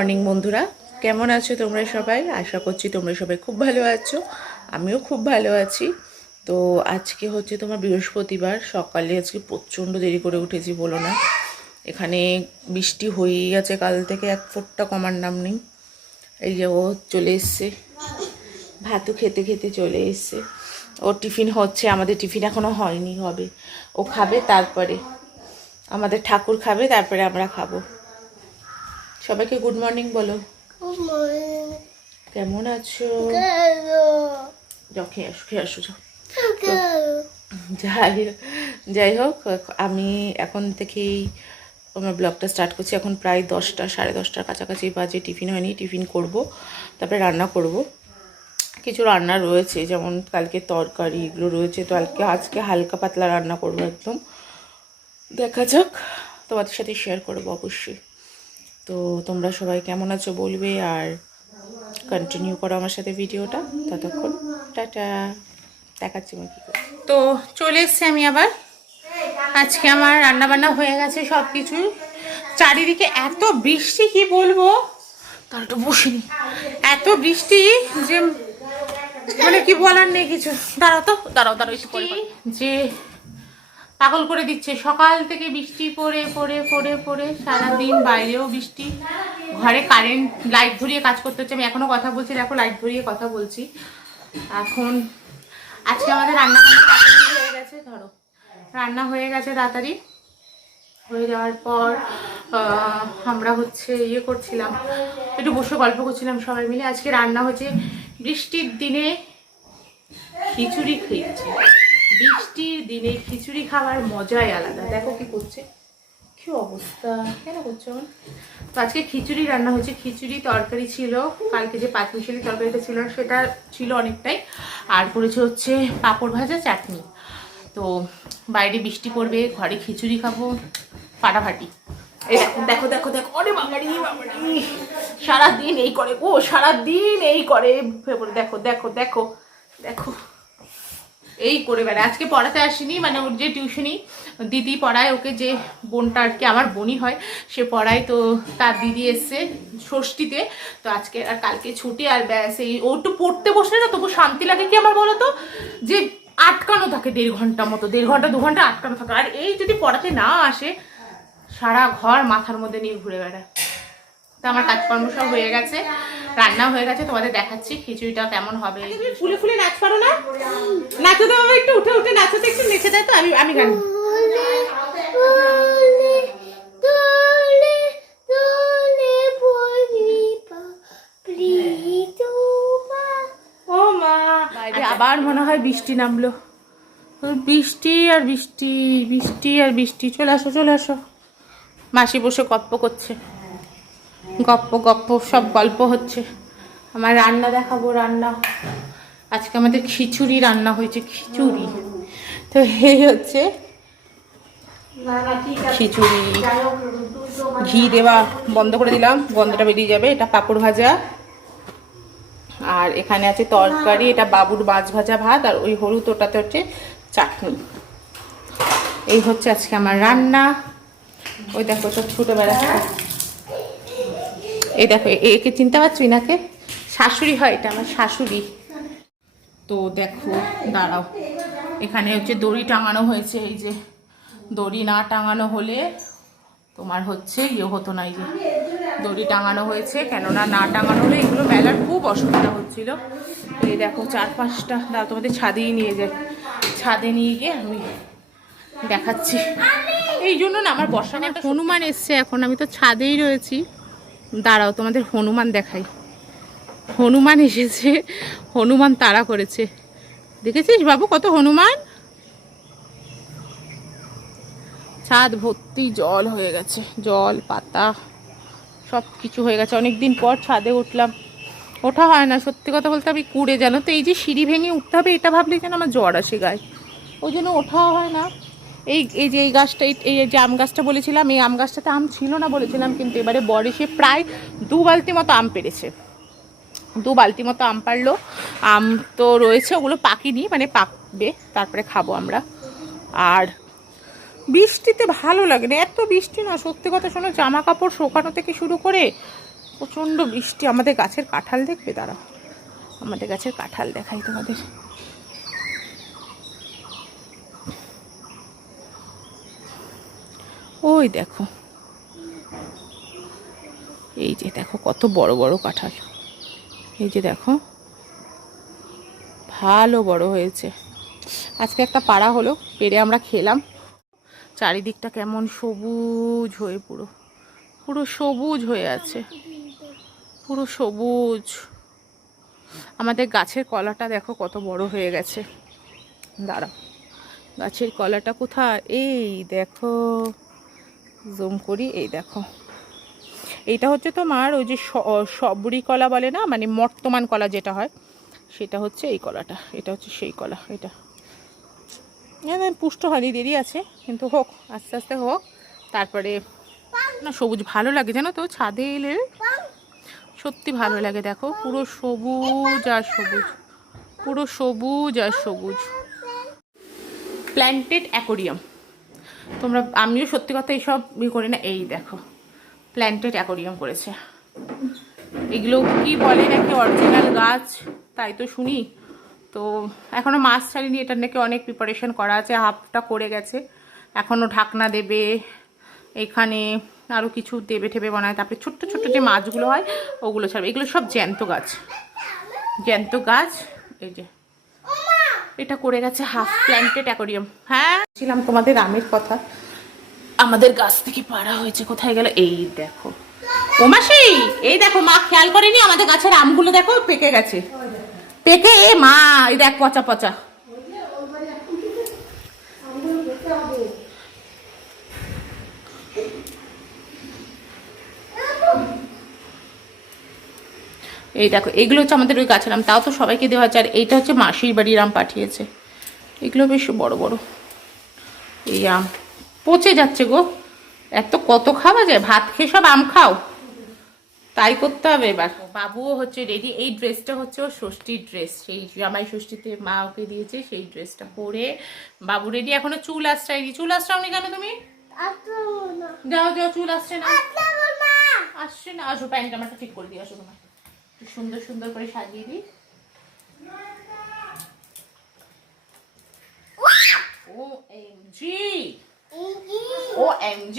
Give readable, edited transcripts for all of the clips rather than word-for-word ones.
Morning বন্ধুরা, কেমন আছো তোমরা সবাই? আশা করছি তোমরা সবাই খুব ভালো আছো। আমিও খুব ভালো আছি। তো আজকে হচ্ছে তোমার বৃহস্পতিবার, সকালে আজকে প্রচণ্ড দেরি করে উঠেছি বলো না। এখানে বৃষ্টি হয়েই গেছে কাল থেকে, এক ফোঁটা কমার নাম নেই। এই যে ও চলে এসছে, ভাতও খেতে খেতে চলে এসছে। ওর টিফিন হচ্ছে, আমাদের টিফিন এখনও হয়নি, হবে। ও খাবে, তারপরে আমাদের ঠাকুর খাবে, তারপরে আমরা খাবো। সবাইকে গুড মর্নিং বলো। কেমন আছো? যাও খেয়ে আসো, খেয়ে আসো, যাও। যাই হোক, আমি এখন থেকেই আমার ব্লগটা স্টার্ট করছি। এখন প্রায় 10টা, 10:30টার কাছাকাছি বাজে। টিফিন হয়নি, টিফিন করব, তারপরে রান্না করব। কিছু রান্না রয়েছে, যেমন কালকে তরকারি এগুলো রয়েছে, তো আজকে হালকা পাতলা রান্না করব একদম। দেখা যাক, তোমাদের সাথে শেয়ার করবো অবশ্যই। তো তোমরা সবাই কেমন আছো বলবে, আর কন্টিনিউ করো আমার সাথে ভিডিওটা। ততক্ষণ টাটা, দেখাচ্ছি আমি কী করি। তো চলে এসছি আমি আবার। আজকে আমার রান্নাবান্না হয়ে গেছে সব কিছু। চারিদিকে এত বৃষ্টি, কি বলবো, তার একটু বসিনি, এত বৃষ্টি যে মানে কি বলার নেই কিছু। দাঁড়াও তো, দাঁড়াও একটু পরে যে পাগল করে দিচ্ছে। সকাল থেকে বৃষ্টি পড়ে পড়ে পড়ে পড়ে সারাদিন, বাইরেও বৃষ্টি, ঘরে কারেন্ট লাইট ধরিয়ে কাজ করতে হচ্ছে। আমি এখনো কথা বলছি, দেখো লাইট ধরিয়ে কথা বলছি। এখন আজকে আমাদের রান্না তাড়াতাড়ি হয়ে গেছে, ধরো রান্না হয়ে গেছে তাড়াতাড়ি। হয়ে যাওয়ার পর আমরা হচ্ছে ইয়ে করছিলাম, একটু বসে গল্প করছিলাম সবাই মিলে। আজকে রান্না হচ্ছে বৃষ্টির দিনে খিচুড়ি খেয়েছি। বৃষ্টির দিনে খিচুড়ি খাওয়ার মজাই আলাদা। দেখো কি করছে, কি অবস্থা, কেন করছো? তো আজকে খিচুড়ি রান্না হয়েছে। খিচুড়ি তরকারি ছিল, কালকে যে পাঁচমিশালি তরকারিটা ছিল সেটা ছিল অনেকটাই, আর করেছে হচ্ছে পাঁপড় ভাজা, চাটনি। তো বাইরে বৃষ্টি পড়বে, ঘরে খিচুড়ি খাবো, ফাটাফাটি। এই দেখো দেখো দেখো দেখো, অরে বাবারি বাবারি, সারাদিন এই করে গো, সারাদিন এই করে। দেখো দেখো দেখো দেখো, এই করে বেড়ায়। আজকে পড়াতে আসিনি, মানে ওর যে টিউশনি দিদি পড়ায়, ওকে যে বোনটা আর কি আমার বোনই হয়, সে পড়ায়। তো তার দিদি এসছে ষষ্ঠীতে, তো আজকে আর কালকে ছুটি। আর ব্যাস, এই ও একটু পড়তে বসলে না তবু শান্তি লাগে। কি আমার বলো তো, যে আটকানো থাকে 1.5 ঘন্টা মতো, 1.5 ঘন্টা 2 ঘন্টা আটকানো থাকে। আর এই যদি পড়াতে না আসে, সারা ঘর মাথার মধ্যে নিয়ে ঘুরে বেড়ায়। তো আমার কাজকর্ম সব হয়ে গেছে, রান্না হয়ে গেছে, তোমাদের দেখাচ্ছি খিচুড়িটা কেমন হবে। তুমি ফুলে ফুলে নাচ পারো না? নাচো তো বাবা, একটু উঠে উঠে নাচো তো, একটু নেচে দেয় তো। আমি গান, ও মা, বাইরে আবার মনে হয় বৃষ্টি নামলো। বৃষ্টি আর বৃষ্টি, বৃষ্টি আর বৃষ্টি। চলে আসো চলে আসো, মাসি বসে গপ্প করছে, গপ্প গপ্প সব গল্প হচ্ছে। আমার রান্না দেখাবো, রান্না আজকে আমাদের খিচুড়ি রান্না হয়েছে, খিচুড়ি। তো এই হচ্ছে খিচুড়ি, ঘি দেওয়া বন্ধ করে দিলাম, গন্ধটা বেরিয়ে যাবে। এটা পাঁপড় ভাজা, আর এখানে আছে তরকারি, এটা বাবুর মাছ ভাজা ভাত, আর ওই হলুদ ওটাতে হচ্ছে চাটনি। এই হচ্ছে আজকে আমার রান্না। ওই দেখো সব ছুটে বেড়াচ্ছে। এই দেখো, একে চিনতে পারছো? ইনাকে শাশুড়ি হয়, এটা আমার শাশুড়ি। তো দেখো, দাঁড়াও, এখানে হচ্ছে দড়ি টাঙানো হয়েছে। এই যে দড়ি না টাঙানো হলে তোমার হচ্ছে ইয়ে হতো না। এই যে দড়ি টাঙানো হয়েছে, কেননা না টাঙানো হলে এগুলো মেলার খুব অসুবিধা হচ্ছিল। এই দেখো 4-5টা, দাঁড়াও তোমাদের ছাদেই নিয়ে যাই, ছাদে নিয়ে গিয়ে আমি দেখাচ্ছি। এই জন্য না আমার বর্ষানে হনুমান এসছে, এখন আমি তো ছাদেই রয়েছি। দাঁড়াও তোমাদের হনুমান দেখাই। হনুমান এসেছে, হনুমান তাড়া করেছে, দেখেছিস বাবু কত হনুমান? ছাদ ভর্তি জল হয়ে গেছে, জল পাতা সব কিছু হয়ে গেছে। অনেকদিন পর ছাদে উঠলাম, ওঠা হয় না সত্যি কথা বলতে। আমি কুড়ে, জানো তো, এই যে সিঁড়ি ভেঙে উঠতে হবে এটা ভাবলেই যেন আমার জ্বর আসে গায়ে, ওই জন্য ওঠা হয় না। এই যে এই গাছটা, এই যে আম গাছটা বলেছিলাম, এই আম গাছটাতে আম ছিল না বলেছিলাম, কিন্তু এবারে বর এসে প্রায় 2 বালতি মতো আম পেড়েছে। 2 বালতি মতো আম পারলো। আম তো রয়েছে, ওগুলো পাকিনি, মানে পাকবে তারপরে খাবো আমরা। আর বৃষ্টিতে ভালো লাগে না, এত বৃষ্টি না সত্যি কথা। শোনো, জামা কাপড় শোকানো থেকে শুরু করে প্রচণ্ড বৃষ্টি। আমাদের গাছের কাঁঠাল দেখবে, দাঁড়া, আমাদের গাছের কাঁঠাল দেখাই তোমাদের। ওই দেখো, এই যে দেখো কত বড় বড় কাঁঠাল, এই যে দেখো ভালো বড় হয়েছে। আজকে একটা পাড়া হলো, পেরে আমরা খেলাম। চারিদিকটা কেমন সবুজ হয়ে পুরো পুরো সবুজ হয়ে আছে, পুরো সবুজ। আমাদের গাছের কলাটা দেখো কত বড় হয়ে গেছে। দাঁড়াও, গাছের কলাটা কোথায়, এই দেখো, জুম করি, এই দেখো। এইটা হচ্ছে তোমার ওই যে সবরি কলা বলে না, মানে মর্তমান কলা যেটা হয়, সেটা হচ্ছে এই কলাটা। এটা হচ্ছে সেই কলা। এটা পুষ্ট হয়নি, দেরি আছে, কিন্তু হোক, আস্তে আস্তে হোক। তারপরে না সবুজ ভালো লাগে জানো তো, ছাদে এলে সত্যি ভালো লাগে। দেখো পুরো সবুজ আর সবুজ, পুরো সবুজ আর সবুজ। Planted aquarium. তোমরা, আমিও সত্যি কথা এইসব করি না। এই দেখো প্ল্যান্টেড অ্যাকোরিয়াম করেছে। এগুলো কি বলে নাকি অরিজিনাল গাছ, তাই তো শুনি। তো এখনও মাছ ছাড়িনি, এটার নাকি অনেক প্রিপারেশন করা আছে, হাফটা করে গেছে, এখনও ঢাকনা দেবে, এখানে আরও কিছু দেবে ঠেবে বানায়, তারপরে ছোট্ট ছোট্ট যে মাছগুলো হয় ওগুলো ছাড়বে। এগুলো সব জ্যান্ত গাছ, জ্যান্ত গাছ। এই যে এটা করে গেছে হাফ প্ল্যান্টেড অ্যাকোরিয়াম। হ্যাঁ ছিলাম তোমাদের আমের কথা, আমাদের গাছ থেকে পাড়া হয়েছে, কোথায় গেল, এই দেখো। ও মাসি, এই দেখো, মা খেয়াল করেনি আমাদের গাছের আমগুলো দেখো পেকে গেছে, পেকে, এ মা, এই দেখ পচা পচা। এই দেখো, এগুলো হচ্ছে আমাদের ওই গাছের আম, তাও তো সবাইকে দেওয়া হচ্ছে। আর এইটা হচ্ছে মাসির বাড়ির আম পাঠিয়েছে, এগুলো বেশ বড় বড়। এই আম পচে যাচ্ছে গো, এত কত খাওয়া যায়, ভাত খেয়ে সব আম খাও, তাই করতে হবে এবার। বাবুও হচ্ছে রেডি। এই ড্রেসটা হচ্ছে ওর ষষ্ঠীর ড্রেস, সেই জামাই ষষ্ঠীতে মা ওকে দিয়েছে, সেই ড্রেসটা পরে বাবু রেডি। এখনো চুল আশ্রায়নি। চুল আশ্রাওনি কেন তুমি? যাও যাও, চুল আসছে না, আসছে না, আসো প্যান্ট আমারটা ঠিক করে দিই, আসো তোমার সুন্দর সুন্দর করে সাজিয়ে দিই। OMG, OMG,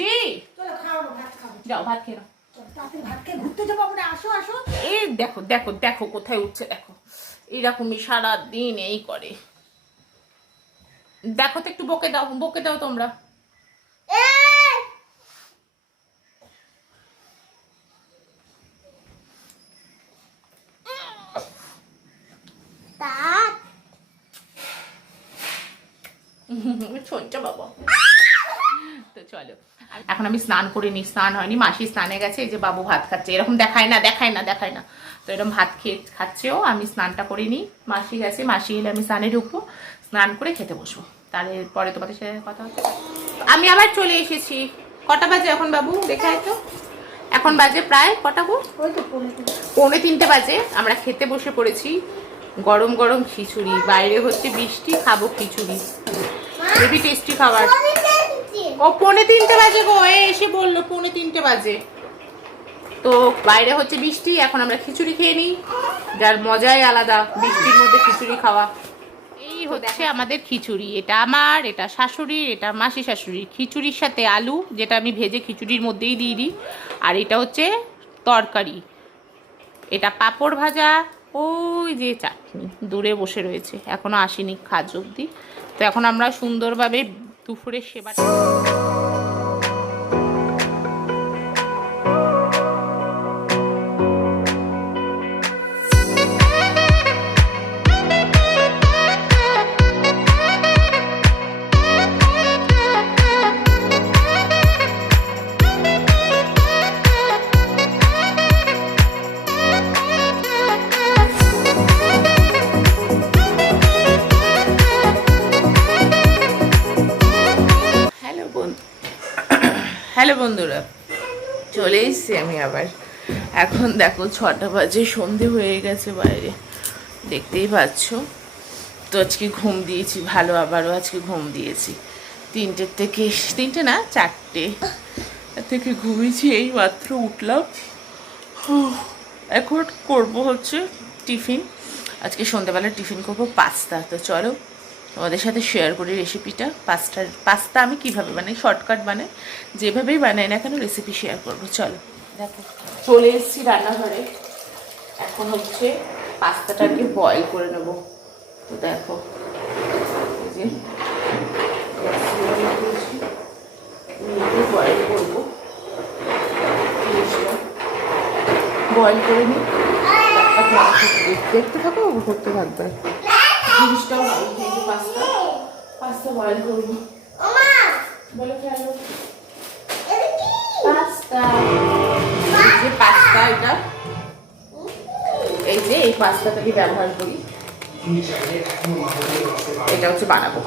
যাও ভাত খেয়ে নাও। এই দেখো দেখো দেখো কোথায় উঠছে, দেখো এইরকমই সারাদিন এই করে। দেখো তো একটু বকে দাও, বকে দাও তোমরা। ছোট্ট বাবা। তো চলো, এখন আমি স্নান করে নি, স্নান হয়নি, মাসি স্নানে গেছে, এই যে বাবু ভাত খাচ্ছে, এরকম দেখায় না দেখায় না দেখায় না, তো এরকম ভাত খেয়ে খাচ্ছেও। আমি স্নানটা করে নিই, মাসি গেছে, মাসি এলে আমি স্নানে ঢুকবো, স্নান করে খেতে বসবো, তারপরে তোমাদের সাথে কথা হচ্ছে। আমি আবার চলে এসেছি। কটা বাজে এখন বাবু, দেখায় তো, এখন বাজে প্রায় কটা গো, 2:45 বাজে। আমরা খেতে বসে পড়েছি, গরম গরম খিচুড়ি, বাইরে হচ্ছে বৃষ্টি, খাবো খিচুড়ি, হেভি টেস্টি খাবার। ও 2:45 বাজে গো, এসে বললো 2:45 বাজে। তো বাইরে হচ্ছে বৃষ্টি, এখন আমরা খিচুড়ি খেয়ে নিই, যার মজাই আলাদা বৃষ্টির মধ্যে খিচুড়ি খাওয়া। এই হচ্ছে আমাদের খিচুড়ি, এটা আমার, এটা শাশুড়ির, এটা মাসি শাশুড়ির। খিচুড়ির সাথে আলু, যেটা আমি ভেজে খিচুড়ির মধ্যেই দিয়ে দিই, আর এটা হচ্ছে তরকারি, এটা পাঁপড় ভাজা, ওই যে চাটনি দূরে বসে রয়েছে, এখনো আসেনি খাজ অব্দি। তো এখন আমরা সুন্দরভাবে দুপুরের সেবা। হ্যালো বন্ধুরা, চলে এসছি আমি আবার। এখন দেখো 6টা বাজে, সন্ধে হয়ে গেছে বাইরে, দেখতেই পাচ্ছ। তো আজকে ঘুম দিয়েছি ভালো, আবারও আজকে ঘুম দিয়েছি 3টের থেকে, 3টে না 4টে থেকে ঘুমিয়েছি, এই মাত্র উঠলাম। এখন করব হচ্ছে টিফিন। আজকে সন্ধ্যাবেলা টিফিন করব পাস্তা। তো চলো তোমাদের সাথে শেয়ার করি রেসিপিটা। পাস্তা আমি কিভাবে বানাই, শর্টকাট বানাই, যেভাবেই বানাই না কেন রেসিপি শেয়ার করব। চলো দেখো, চলে এসেছি রান্নাঘরে। এখন হচ্ছে পাস্তাটাকে বয়েল করে নেব। তো দেখো এই যে বয়েল করবো, বয়েল করে নিই। দেখতে থাকো, করতে থাকবে, জিনিসটাও পাস্তা পাস্তা বয়েল করবো। বলো কেন পাস্তা, এই যে পাস্তা, এটা এই যে এই পাস্তাটাকে ব্যবহার করি, এটা হচ্ছে বানাবো।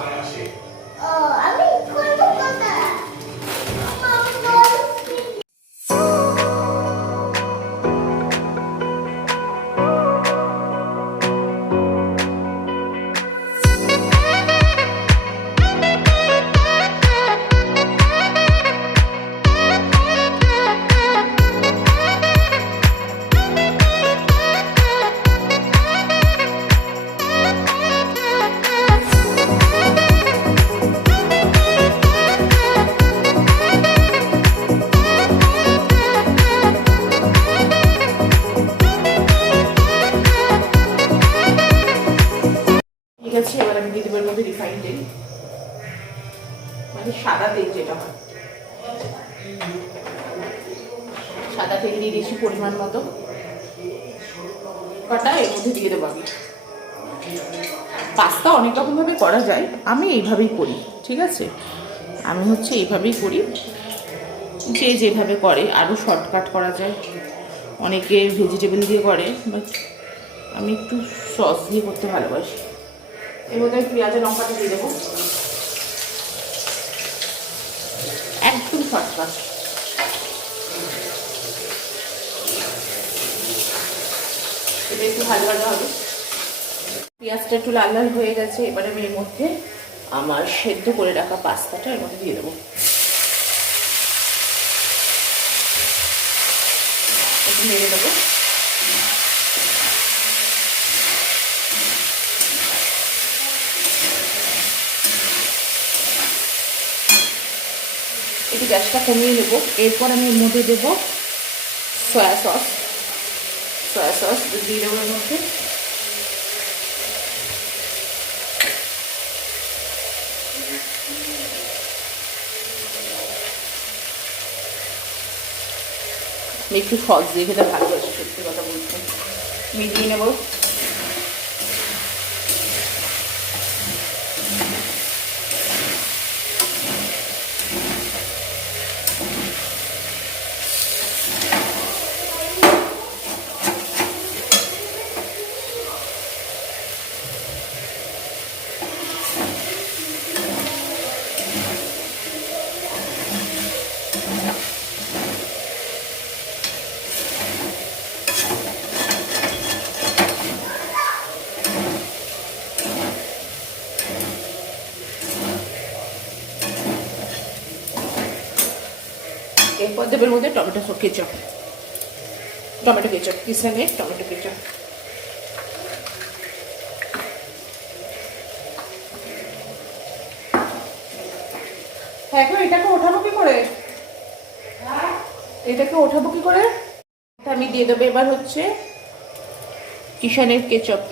ঠিক আছে, এবার আমি দিয়ে দেবো এর মধ্যে রিফাইন্ড তেল, মানে সাদা তেল যেটা হয়, সাদা তেল দিয়ে দিয়েছি পরিমাণ মতো কটা, এর মধ্যে দিয়ে দেবো আমি। পাস্তা অনেক রকমভাবে করা যায়, আমি এইভাবেই করি, ঠিক আছে, আমি হচ্ছে এইভাবেই করি। যে যেভাবে করে, আরও শর্টকাট করা যায়, অনেকে ভেজিটেবল দিয়ে করে, বাট আমি একটু সস দিয়ে করতে ভালোবাসি। এর মধ্যে আমি পেঁয়াজের লঙ্কাটা দিয়ে দেবো, একদম শর্টকাট। এটা একটু ভালো ভালো হবে। পেঁয়াজটা একটু লাল লাল হয়ে গেছে, এবারে আমি এর মধ্যে আমার সেদ্ধ করে রাখা পাস্তাটা এর মধ্যে দিয়ে দেবো। একটু নেড়ে দেবো। একটু গ্যাসটা কমিয়ে নেবো। এরপর আমি এর মধ্যে দেবো সয়া সস, দিয়ে দেবো এর মধ্যে। আমি একটু সস দিয়ে খেতে ভালোবাসি, সত্যি কথা বলতে। মিলিয়ে নেবো। এরপর দেবের মধ্যে টমেটো কেচাপ, কিষানে টমেটো কেচাপ। হ্যাঁ গো, এটাকে ওঠাবো কি করে, আমি দিয়ে দেবো এবার হচ্ছে কিষানের কেচাপ।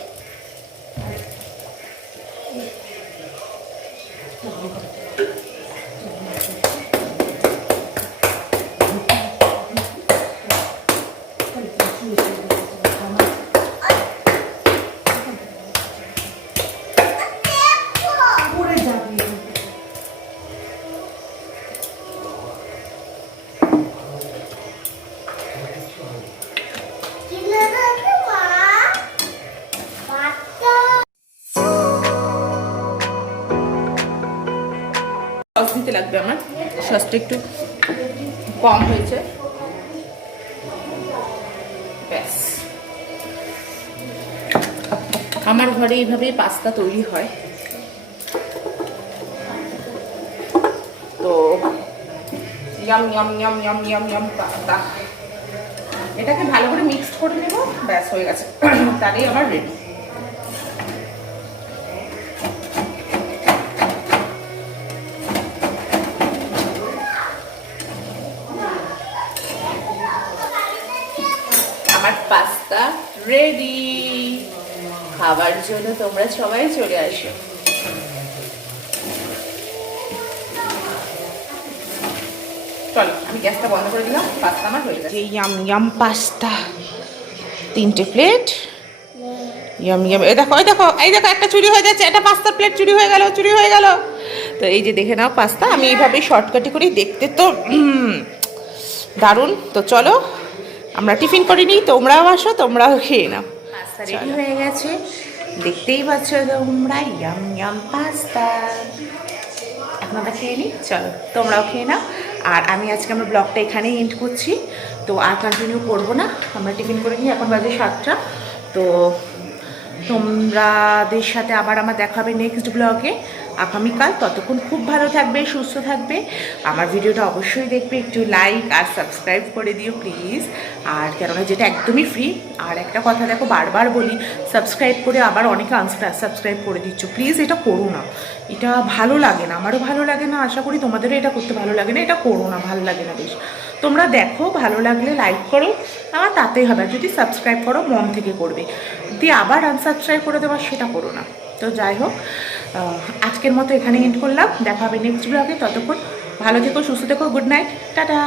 সস দিতে লাগবে, আমার সসটা একটু কম হয়েছে, ব্যাস। আমার ঘরে এইভাবেই পাস্তা তৈরি হয়। তো yam yam yam yam yam yam pasta. এটাকে ভালো করে মিক্স করে নেব, ব্যাস হয়ে গেছে, তাহলেই আমার রেডি। আমার পাস্তা রেডি, খাবার জন্য তোমরা সবাই চলে আসো। চলো আমি গ্যাসটা বন্ধ করে দিলাম, পাস্তা আমার হয়ে গেছে। ইয়াম ইয়াম পাস্তা, 3টে প্লেট, ইয়াম ইয়াম। এই দেখো একটা চুরি হয়ে যাচ্ছে, একটা পাস্তার প্লেট চুরি হয়ে গেল। তো এই যে দেখে নাও পাস্তা, আমি এইভাবেই শর্টকাটে করি, দেখতে তো দারুণ। তো চলো আমরা টিফিন করে নিই, তোমরাও আসো, তোমরাও খেয়ে নাও। পাস্তা রেডি হয়ে গেছে, দেখতেই পাচ্ছ তোমরা, ইয়াম ইয়াম পাস্তা। এখন আমরা খেয়ে নিই, চলো তোমরাও খেয়ে নাও। আর আমি আজকে আমার ব্লগটা এখানেই এন্ড করছি, তো আর কন্টিনিউ করবো না, আমরা টিফিন করে নিই। এখন বাজে 7টা। তো তোমাদের সাথে আবার আমার দেখা হবে নেক্সট ব্লগে আগামীকাল। ততক্ষণ খুব ভালো থাকবে, সুস্থ থাকবে। আমার ভিডিওটা অবশ্যই দেখবে, একটু লাইক আর সাবস্ক্রাইব করে দিও প্লিজ। আর কেননা যেটা একদমই ফ্রি। আর একটা কথা দেখো, বারবার বলি, সাবস্ক্রাইব করে আবার অনেকে আনসাবস্ক্রাইব করে দিচ্ছ, প্লিজ এটা করো না, এটা ভালো লাগে না, আমারও ভালো লাগে না, আশা করি তোমাদেরও এটা করতে ভালো লাগে না, এটা করো না, ভালো লাগে না বেশ। তোমরা দেখো, ভালো লাগলে লাইক করো, আমার তাতেই হবে। যদি সাবস্ক্রাইব করো মন থেকে করবে, দিয়ে আবার আনসাবস্ক্রাইব করে দেওয়া সেটা করো না। তো যাই হোক, আজকের মতো এখানে এন্ড করলাম, দেখা হবে নেক্সট ব্লগে। ততক্ষণ ভালো থেকো, সুস্থ থেকো, গুড নাইট, টাটা।